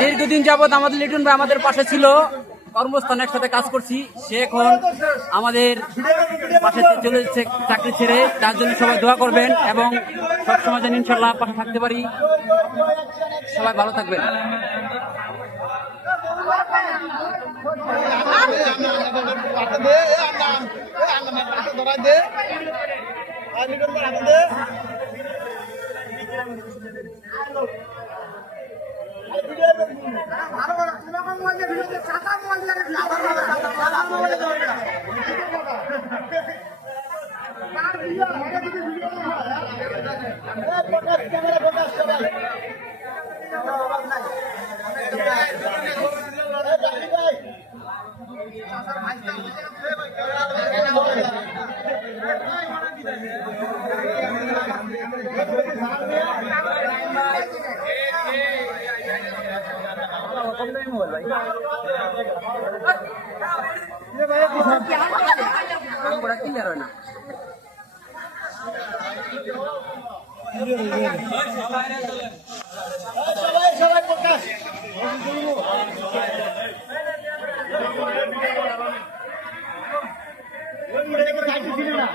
দীর্ঘদিন যাবৎ আমাদের লিটন ভাই আমাদের পাশে ছিল, কর্মস্থানে একসাথে কাজ করছি। সে এখন আমাদের পাশে চলে যাচ্ছে চাকরি ছেড়ে। তার জন্য সবাই দোয়া করবেন এবং সবসময় যেন ইনশাল্লাহ পাশে থাকতে পারি। সবাই ভালো থাকবেন। ক্লিয়ার হয় না। সবাই প্রকাশ ছিল না।